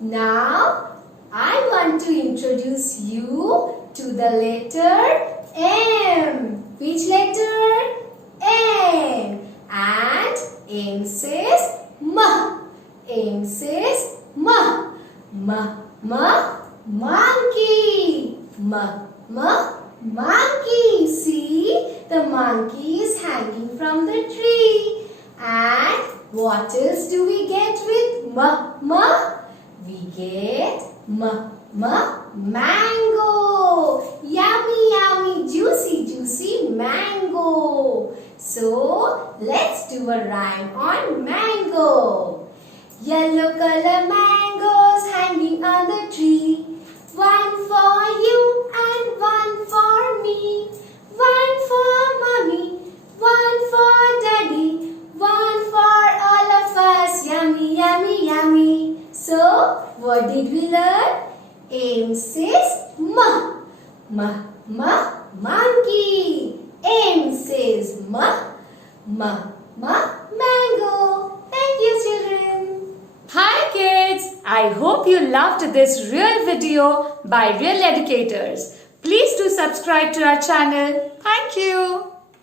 Now, I want to introduce you to the letter M. Which letter? M. And M says M. M says M. Monkey. Monkey. See, the monkey is hanging from the tree. And what else do we get with We get mango. Yummy, juicy mango. So, let's do a rhyme on mango. Yellow color mangoes hanging on the tree. One for you and one for me. One for mommy, one for daddy, one for all of us. Yummy. So, what did we learn? M says monkey. M says mango. Thank you, children. Hi kids, I hope you loved this real video by Real Educators. Please do subscribe to our channel. Thank you.